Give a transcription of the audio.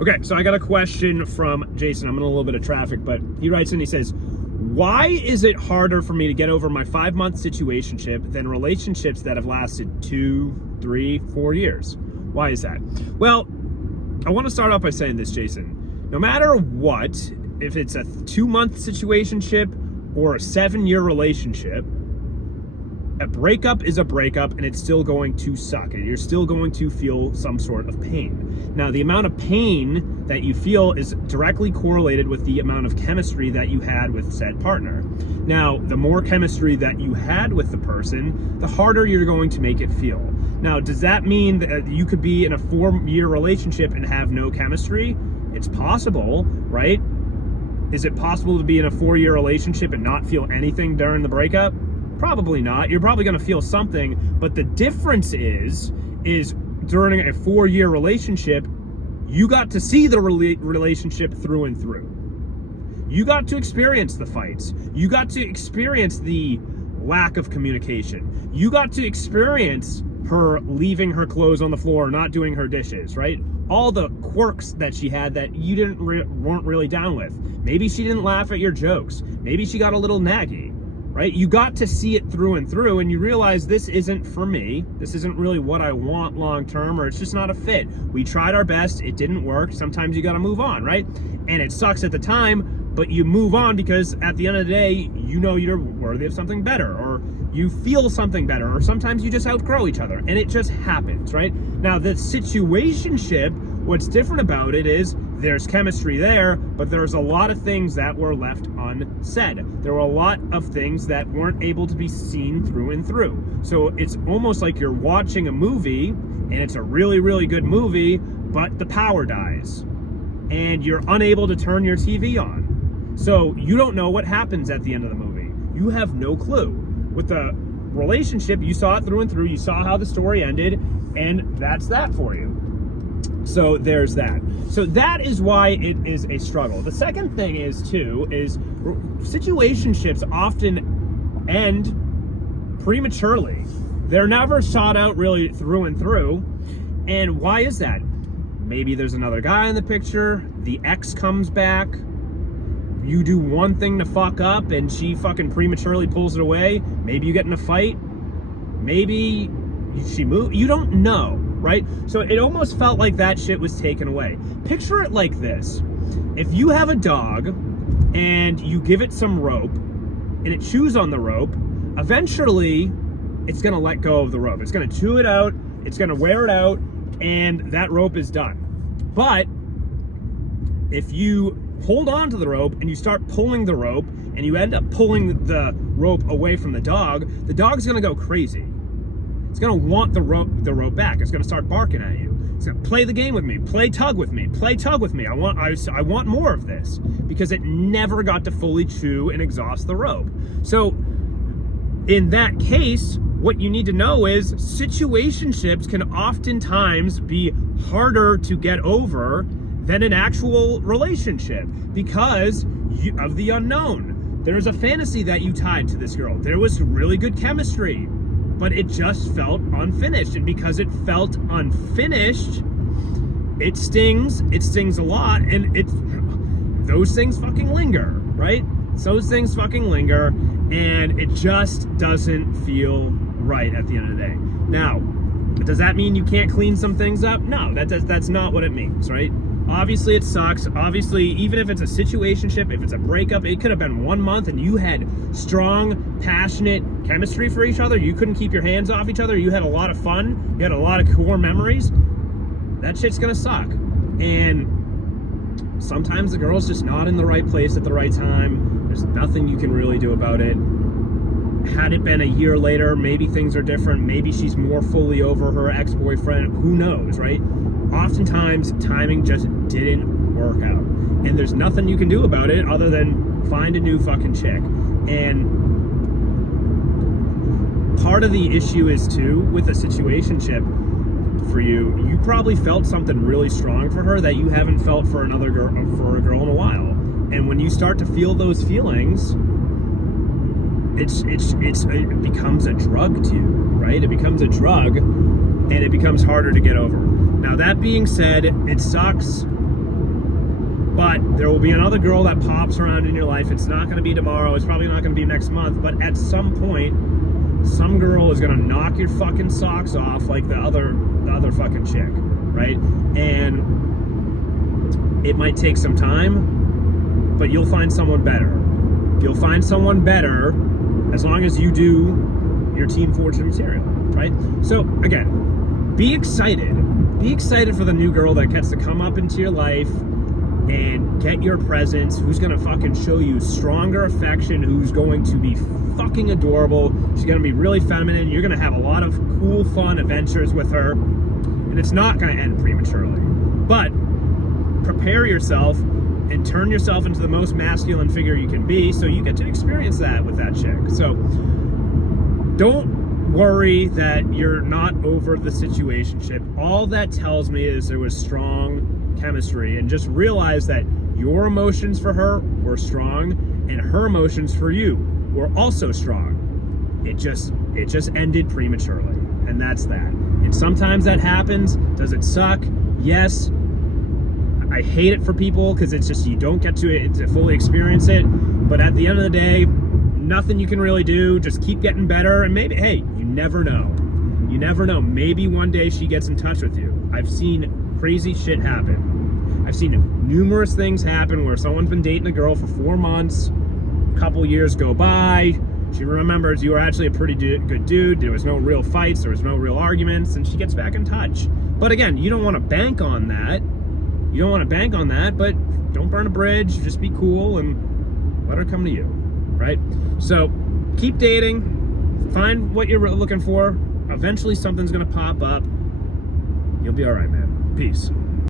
Okay, so I got a question from Jason. I'm in a little bit of traffic, but he writes in, he says, why is it harder for me to get over my 5-month situationship than relationships that have lasted 2, 3, 4 years? Why is that? Well, I want to start off by saying this, Jason. No matter what, if it's a 2-month situationship or a 7-year relationship, a breakup is a breakup and it's still going to suck. And you're still going to feel some sort of pain. Now, the amount of pain that you feel is directly correlated with the amount of chemistry that you had with said partner. Now, the more chemistry that you had with the person, the harder you're going to make it feel. Now, does that mean that you could be in a 4-year relationship and have no chemistry? It's possible, right? Is it possible to be in a 4-year relationship and not feel anything during the breakup? Probably not. You're probably going to feel something, but the difference is during a 4-year relationship, you got to see the relationship through and through. You got to experience the fights. You got to experience the lack of communication. You got to experience her leaving her clothes on the floor, not doing her dishes, right? All the quirks that she had that you weren't really down with. Maybe she didn't laugh at your jokes. Maybe she got a little naggy. Right? You got to see it through and through, and you realize this isn't for me. This isn't really what I want long term, or it's just not a fit. We tried our best. It didn't work. Sometimes you got to move on, right? And it sucks at the time, but you move on because at the end of the day, you know you're worthy of something better, or you feel something better, or sometimes you just outgrow each other, and it just happens, right? Now, the situationship, what's different about it is there's chemistry there, but there's a lot of things that were left unsaid. There were a lot of things that weren't able to be seen through and through. So it's almost like you're watching a movie, and it's a really, really good movie, but the power dies, and you're unable to turn your TV on. So you don't know what happens at the end of the movie. You have no clue. With the relationship, you saw it through and through. You saw how the story ended, and that's that for you. So there's that. So that is why it is a struggle. The second thing is situationships often end prematurely. They're never shot out really through and through. And why is that? Maybe there's another guy in the picture. The ex comes back. You do one thing to fuck up and she fucking prematurely pulls it away. Maybe you get in a fight. Maybe she moved. You don't know. Right? So it almost felt like that shit was taken away. Picture it like this. If you have a dog and you give it some rope and it chews on the rope, eventually it's going to let go of the rope. It's going to chew it out, it's going to wear it out, and that rope is done. But if you hold on to the rope and you start pulling the rope and you end up pulling the rope away from the dog's going to go crazy. It's going to want the rope back. It's going to start barking at you. It's going to play the game with me, play tug with me, play tug with me. I want more of this because it never got to fully chew and exhaust the rope. So in that case, what you need to know is situationships can oftentimes be harder to get over than an actual relationship because of the unknown. There's a fantasy that you tied to this girl. There was really good chemistry, but it just felt unfinished. And because it felt unfinished, it stings a lot, and those things fucking linger, right? Those things fucking linger, and it just doesn't feel right at the end of the day. Now, does that mean you can't clean some things up? No, that's not what it means, right? Obviously, it sucks. Obviously, even if it's a situationship, if it's a breakup, it could have been 1 month and you had strong, passionate chemistry for each other. You couldn't keep your hands off each other. You had a lot of fun. You had a lot of core memories. That shit's gonna suck. And sometimes the girl's just not in the right place at the right time. There's nothing you can really do about it. Had it been a year later, maybe things are different. Maybe she's more fully over her ex-boyfriend. Who knows, right? Oftentimes, timing just didn't work out. And there's nothing you can do about it other than find a new fucking chick. And part of the issue is, too, with a situationship for you, you probably felt something really strong for her that you haven't felt for another girl, for a girl in a while. And when you start to feel those feelings, it becomes a drug to you, right? It becomes a drug, and it becomes harder to get over. Now, that being said, it sucks. But there will be another girl that pops around in your life. It's not going to be tomorrow. It's probably not going to be next month. But at some point, some girl is going to knock your fucking socks off like the other fucking chick, right? And it might take some time, but you'll find someone better. You'll find someone better as long as you do your Team Fortune material, right? So again, be excited. Be excited for the new girl that gets to come up into your life and get your presents, who's gonna fucking show you stronger affection, who's going to be fucking adorable. She's gonna be really feminine. You're gonna have a lot of cool, fun adventures with her, and it's not gonna end prematurely. But prepare yourself and turn yourself into the most masculine figure you can be, so you get to experience that with that chick. So don't worry that you're not over the situationship. All that tells me is there was strong chemistry, and just realize that your emotions for her were strong and her emotions for you were also strong. It just ended prematurely, and that's that. And sometimes that happens. Does it suck? Yes. I hate it for people because it's just you don't get to fully experience it. But at the end of the day, nothing you can really do. Just keep getting better, and maybe, hey, you never know. You never know. Maybe one day she gets in touch with you. I've seen crazy shit happen. I've seen numerous things happen where someone's been dating a girl for 4 months, a couple years go by, she remembers you were actually a pretty good dude, there was no real fights, there was no real arguments, and she gets back in touch. But again, you don't want to bank on that. You don't want to bank on that, but don't burn a bridge, just be cool and let her come to you, right? So keep dating, find what you're looking for. Eventually something's going to pop up. You'll be all right, man. Peace.